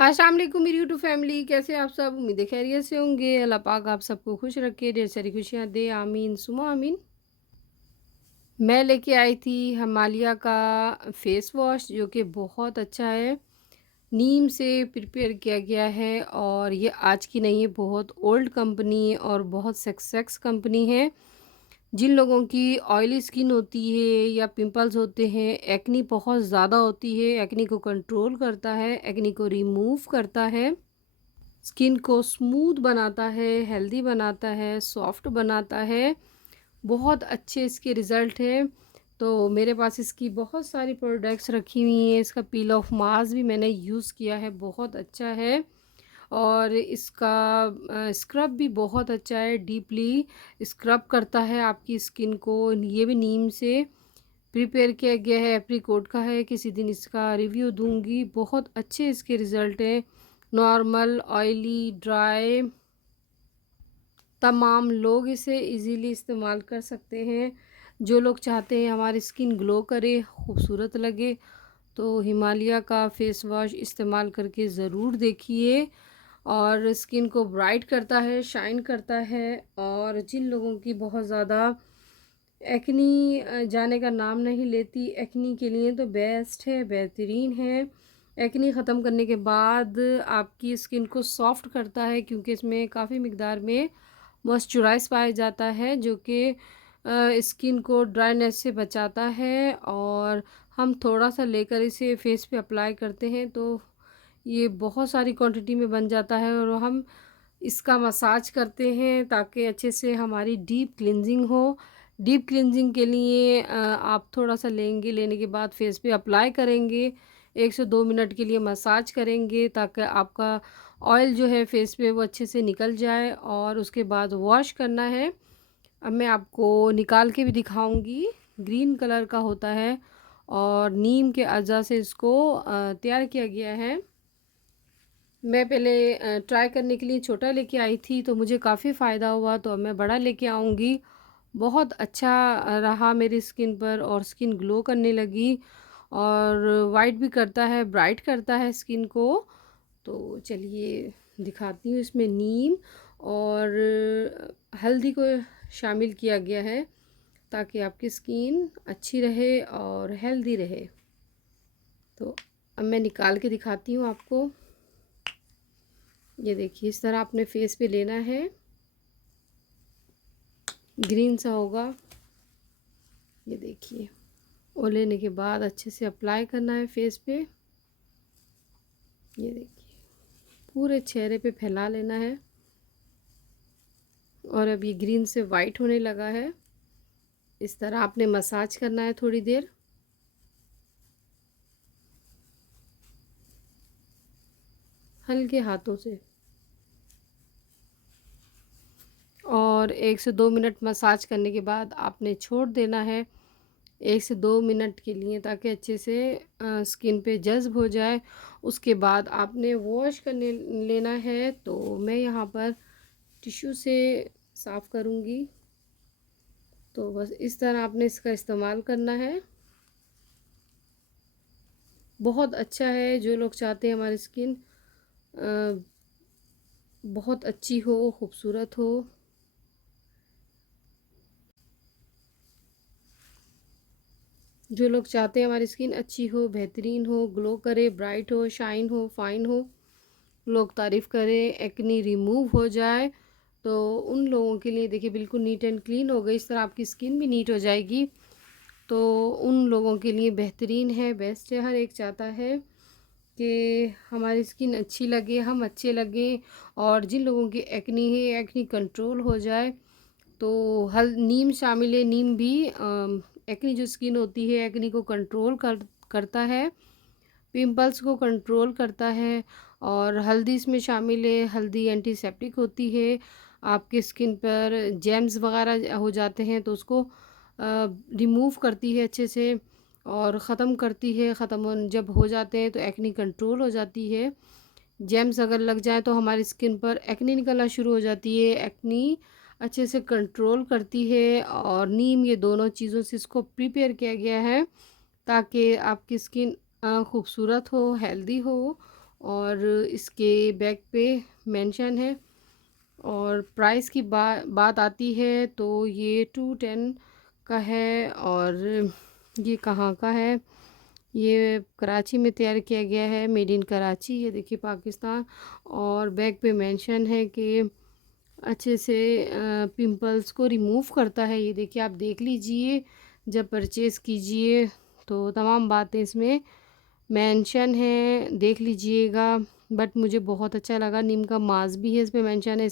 अस्सलाम वालेकुम मेरी यूट्यूब फैमिली, कैसे हैं आप सब? उम्मीद है खैरियत से होंगे। अल्लाह पाक आप सबको खुश रखे, ढेर सारी खुशियाँ दे, आमीन सुमा आमीन। मैं लेके आई थी हिमालय का फेस वॉश जो कि बहुत अच्छा है। नीम से प्रिपेयर किया गया है और ये आज की नहीं है, बहुत ओल्ड कंपनी है और बहुत सक्सेस कंपनी है। जिन लोगों की ऑयली स्किन होती है या पिंपल्स होते हैं, एक्नी बहुत ज़्यादा होती है, एक्नी को कंट्रोल करता है, एक्नी को रिमूव करता है, स्किन को स्मूथ बनाता है, हेल्दी बनाता है, सॉफ्ट बनाता है। बहुत अच्छे इसके रिज़ल्ट हैं। तो मेरे पास इसकी बहुत सारी प्रोडक्ट्स रखी हुई हैं। इसका पील ऑफ मास्क भी मैंने यूज़ किया है, बहुत अच्छा है। और इसका स्क्रब भी बहुत अच्छा है, डीपली स्क्रब करता है आपकी स्किन को। ये भी नीम से प्रिपेयर किया गया है, एप्रीकोट का है। किसी दिन इसका रिव्यू दूंगी। बहुत अच्छे इसके रिज़ल्ट हैं। नॉर्मल, ऑयली, ड्राई तमाम लोग इसे इजीली इस्तेमाल कर सकते हैं। जो लोग चाहते हैं हमारी स्किन ग्लो करे, खूबसूरत लगे, तो हिमालय का फेस वॉश इस्तेमाल करके ज़रूर देखिए। और स्किन को ब्राइट करता है, शाइन करता है। और जिन लोगों की बहुत ज़्यादा एक्नी जाने का नाम नहीं लेती, एक्नी के लिए तो बेस्ट है, बेहतरीन है। एक्नी ख़त्म करने के बाद आपकी स्किन को सॉफ्ट करता है, क्योंकि इसमें काफ़ी मिकदार में मॉइस्चराइज पाया जाता है जो कि स्किन को ड्राइनेस से बचाता है। और हम थोड़ा सा लेकर इसे फेस पे अप्लाई करते हैं तो ये बहुत सारी क्वांटिटी में बन जाता है। और हम इसका मसाज करते हैं ताकि अच्छे से हमारी डीप क्लिनजिंग हो। डीप क्लिनजिंग के लिए आप थोड़ा सा लेंगे, लेने के बाद फेस पे अप्लाई करेंगे, 1 से 2 मिनट के लिए मसाज करेंगे ताकि आपका ऑयल जो है फेस पे वो अच्छे से निकल जाए। और उसके बाद वॉश करना है। अब मैं आपको निकाल के भी दिखाऊंगी। ग्रीन कलर का होता है और नीम के अज़ा से इसको तैयार किया गया है। मैं पहले ट्राई करने के लिए छोटा लेके आई थी तो मुझे काफ़ी फ़ायदा हुआ, तो अब मैं बड़ा लेके आऊँगी। बहुत अच्छा रहा मेरी स्किन पर और स्किन ग्लो करने लगी और वाइट भी करता है, ब्राइट करता है स्किन को। तो चलिए दिखाती हूँ। इसमें नीम और हल्दी को शामिल किया गया है ताकि आपकी स्किन अच्छी रहे और हेल्दी रहे। तो अब मैं निकाल के दिखाती हूँ आपको। ये देखिए, इस तरह आपने फेस पे लेना है, ग्रीन सा होगा। ये देखिए, और लेने के बाद अच्छे से अप्लाई करना है फेस पे। ये देखिए, पूरे चेहरे पे फैला लेना है। और अब ये ग्रीन से वाइट होने लगा है। इस तरह आपने मसाज करना है थोड़ी देर। हल्के हाथों से और 1 से 2 मिनट मसाज करने के बाद आपने छोड़ देना है 1 से 2 मिनट के लिए, ताकि अच्छे से स्किन पे जज़्ब हो जाए। उसके बाद आपने वॉश करने लेना है। तो मैं यहाँ पर टिश्यू से साफ़ करूँगी। तो बस इस तरह आपने इसका इस्तेमाल करना है। बहुत अच्छा है। जो लोग चाहते हैं हमारी स्किन बहुत अच्छी हो, खूबसूरत हो, जो लोग चाहते हैं हमारी स्किन अच्छी हो, बेहतरीन हो, ग्लो करे, ब्राइट हो, शाइन हो, फाइन हो, लोग तारीफ़ करें, एक्नी रिमूव हो जाए, तो उन लोगों के लिए देखिए बिल्कुल नीट एंड क्लीन हो गई। इस तरह आपकी स्किन भी नीट हो जाएगी। तो उन लोगों के लिए बेहतरीन है, बेस्ट है। हर एक चाहता है कि हमारी स्किन अच्छी लगे, हम अच्छे लगें। और जिन लोगों की एक्नी है, एक्नी कंट्रोल हो जाए, तो हल नीम शामिल है। नीम भी एक्नी जो स्किन होती है, एक्नी को कंट्रोल करता है, पिंपल्स को कंट्रोल करता है। और हल्दी इसमें शामिल है। हल्दी एंटीसेप्टिक होती है। आपके स्किन पर जेम्स वगैरह हो जाते हैं तो उसको रिमूव करती है अच्छे से और ख़त्म करती है। जब हो जाते हैं तो एक्नी कंट्रोल हो जाती है। जेम्स अगर लग जाए तो हमारी स्किन पर एक्नी निकलना शुरू हो जाती है। एक्नी अच्छे से कंट्रोल करती है। और नीम, ये दोनों चीज़ों से इसको प्रिपेयर किया गया है ताकि आपकी स्किन खूबसूरत हो, हेल्दी हो और इसके बैक पे मेंशन है। और प्राइस की बात आती है तो ये 210 का है। और ये कहाँ का है? ये कराची में तैयार किया गया है, मेड इन कराची। ये देखिए पाकिस्तान। और बैक पे मेंशन है कि अच्छे से पिंपल्स को रिमूव करता है। ये देखिए, आप देख लीजिए जब परचेज़ कीजिए तो तमाम बातें इसमें मेंशन है, देख लीजिएगा। बट मुझे बहुत अच्छा लगा, नीम का मास्क भी है इसमें मेंशन है।